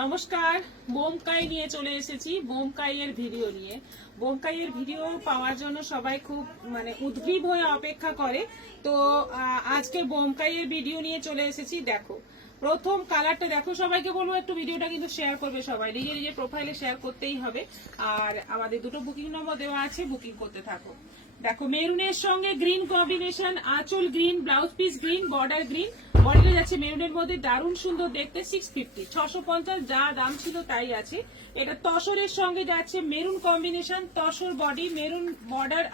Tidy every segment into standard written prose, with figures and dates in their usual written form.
নমস্কার। বোমকাই নিয়ে চলে এসেছি, বোমকাইয়ের ভিডিও নিয়ে। বোমকাইয়ের ভিডিও পাওয়ার জন্য সবাই খুব উদ্গ্রীব হয়ে অপেক্ষা করে। তো আজকে বোমকাইয়ের ভিডিও নিয়ে চলে এসেছি। দেখো, প্রথম কালারটা দেখো। সবাইকে বলবো একটু ভিডিওটা কিন্তু শেয়ার করবে, সবাই নিজের নিজের প্রোফাইলে শেয়ার করতেই হবে। আর আমাদের দুটো বুকিং নম্বর দেওয়া আছে, বুকিং করতে থাকো। দেখো, মেরুনের সঙ্গে গ্রিন কম্বিনেশন, আঁচল green, blouse piece green, border green. বডিটা যাচ্ছে মেরুনের মধ্যে, দারুণ সুন্দর দেখতে। 650, 650 যা দাম ছিল তাই আছে। এটা তসরের সঙ্গে যাচ্ছে maroon combination, tussar body, maroon border,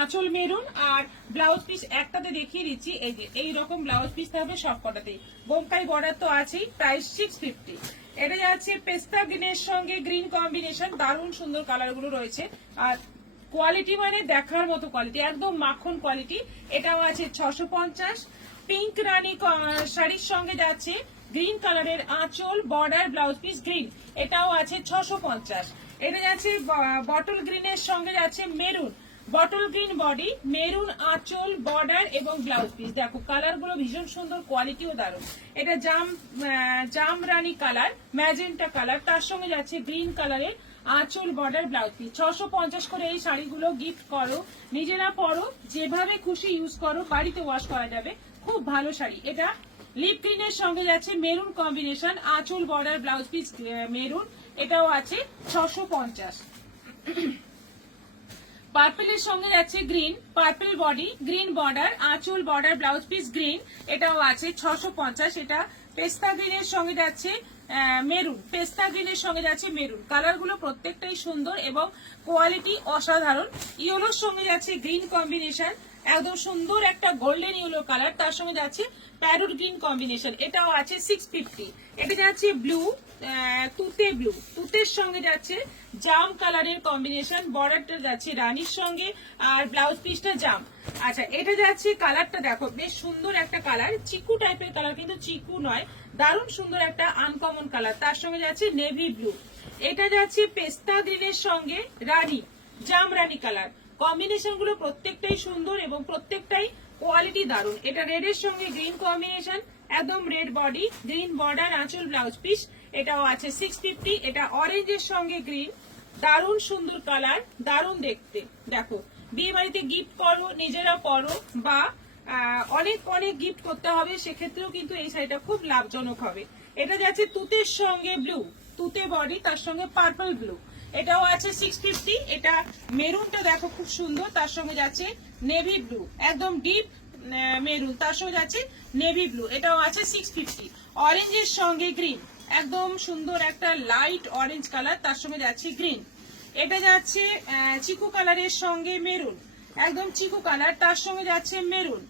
আঁচল মেরুন। আর ব্লাউজ পিস একটাতে দেখিয়ে দিচ্ছি, এই যে এইরকম ব্লাউজ পিস থাকবে সবকটাতেই। বোমকাই বর্ডার তো আছেই। প্রাইস 650। এটা যাচ্ছে পেস্তা গ্রিনের সঙ্গে গ্রিন কম্বিনেশন, দারুণ সুন্দর কালার গুলো রয়েছে। আর কোয়ালিটি মানে দেখার মতো কোয়ালিটি, একদম মাখন কোয়ালিটি। এটাও আছে 650। পিঙ্ক রানী শাড়ির সঙ্গে যাচ্ছে গ্রিন কালারের আঁচল, বর্ডার, ব্লাউজ পিস গ্রিন। এটাও আছে 650। এটা যাচ্ছে বটল গ্রিনের সঙ্গে যাচ্ছে maroon, bottle green body, maroon আঁচল, বর্ডার এবং ব্লাউজ পিস। দেখো কালার গুলো ভীষণ সুন্দর, কোয়ালিটিও দারুণ। এটা জাম রানী কালার, ম্যাজেন্টা কালার, তার সঙ্গে যাচ্ছে গ্রিন কালারের আঁচল, বর্ডার, ব্লাউজ পিস। 650 করে এই শাড়িগুলো গিফট করো, নিজেরা পরো, যেভাবে খুশি ইউজ করো, বাড়িতে ওয়াশ করা যাবে। খুব ভালো শাড়ি। এটা লিপ গ্রিনের সঙ্গে যাচ্ছে মেরুন কম্বিনেশন, আঁচল, বর্ডার, ব্লাউজ পিস মেরুন। এটাও আছে 650। পার্পেলের সঙ্গে যাচ্ছে green, purple body, green border, আঁচল, বর্ডার, ব্লাউজ পিস গ্রিন। এটাও আছে 650। এটা পেস্তা গ্রিনের সঙ্গে যাচ্ছে মেরুন, পেস্তা গ্রিনের সঙ্গে যাচ্ছে মেরুন। কালারগুলো প্রত্যেকটাই সুন্দর এবং কোয়ালিটি অসাধারণ। ইয়েলোর সঙ্গে যাচ্ছে গ্রিন কম্বিনেশন, একদম সুন্দর একটা গোল্ডেন ইয়েলো কালার, তার সঙ্গে যাচ্ছে প্যারোট গ্রিন কম্বিনেশন। এটাও আছে 650। এটা যাচ্ছে ব্লু, তুতে ব্লু, তুতের সঙ্গে যাচ্ছে জাম কালারের কম্বিনেশন, বর্ডারটা যাচ্ছে রানীর সঙ্গে আর ব্লাউজ পিসটা জাম। আচ্ছা, এটা যাচ্ছে কালারটা দেখো, বেশ সুন্দর একটা কালার, চিকু টাইপের কালার কিন্তু চিকু নয়, দারুণ সুন্দর একটা আনকমন কালার। তার সঙ্গে যাচ্ছে নেভি ব্লু। এটা যাচ্ছে পেস্তা গ্রিনের সঙ্গে রানী, জাম রানী কালার। কম্বিনেশন গুলো প্রত্যেকটাই সুন্দর এবং প্রত্যেকটাই কোয়ালিটি দারুণ। এটা রেডের সঙ্গে গ্রিন কম্বিনেশন, একদম রেড বডি, গ্রিন বর্ডার, আঁচল, ব্লাউজ পিস। এটাও আছে 650। এটা অরেঞ্জের সঙ্গে গ্রিন, দারুণ সুন্দর কালার, দারুণ দেখতে। দেখো, বিয়ে বাড়িতে গিফট করো, নিজেরা পরো, বা অনেক অনেক গিফট করতে হবে, সেক্ষেত্রেও কিন্তু এই শাড়িটা খুব লাভজনক হবে। এটা যাচ্ছে তুতের সঙ্গে ব্লু, তুতে বডি, তার সঙ্গে পার্পল ব্লু। এটাও আছে 650। এটা মেরুনটা দেখো খুব সুন্দর, তার সঙ্গে যাচ্ছে নেভি ব্লু, একদম ডিপ মেরুন, তার সঙ্গে যাচ্ছে নেভি ব্লু। এটাও আছে 650। অরেঞ্জের সঙ্গে গ্রিন, একদম সুন্দর একটা লাইট অরেঞ্জ কালার, তার সঙ্গে যাচ্ছে গ্রিন। এটা যাচ্ছে চিকু কালারের সঙ্গে মেরুন, একদম চিকু কালার, তার সঙ্গে যাচ্ছে মেরুন।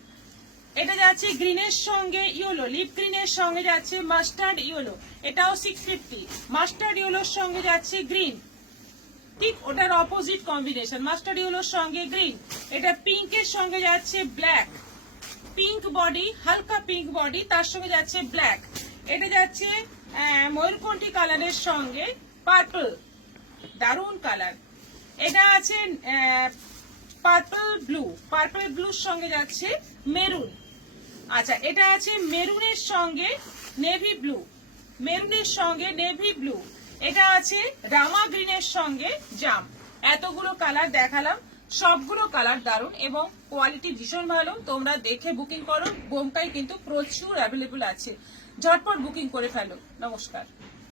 এটা যাচ্ছে গ্রিনের সঙ্গে ইয়েলো, লিপ গ্রিনের সঙ্গে যাচ্ছে মাস্টার্ড ইয়েলো। এটাও 650। মাস্টার্ড ইয়েলোর সঙ্গে যাচ্ছে গ্রিন, ঠিক ওটার অপোজিট কম্বিনেশন, মাস্টার্ড ইয়েলোর সঙ্গে গ্রিন। এটা পিঙ্কের সঙ্গে যাচ্ছে ব্ল্যাক, পিঙ্ক বডি, হালকা পিঙ্ক বডি, তার সঙ্গে যাচ্ছে ব্ল্যাক। এটা যাচ্ছে ময়ূরকণ্ঠী কালারের সঙ্গে পার্পল, দারুণ কালার। এটা আছে পার্পল ব্লু, পার্পল ব্লুর সঙ্গে যাচ্ছে মেরুন। আচ্ছা, এটা আছে মেরুনের সঙ্গে নেভি ব্লু, মেরুনের সঙ্গে নেভি ব্লু। এটা আছে রামা গ্রিনের সঙ্গে জাম। এতগুলো কালার দেখালাম, সবগুলো কালার দারুণ এবং কোয়ালিটি ভীষণ ভালো। তোমরা দেখে বুকিং করো, বোমকাই কিন্তু প্রচুর অ্যাভেলেবল আছে, ঝটপট বুকিং করে ফেলো। নমস্কার।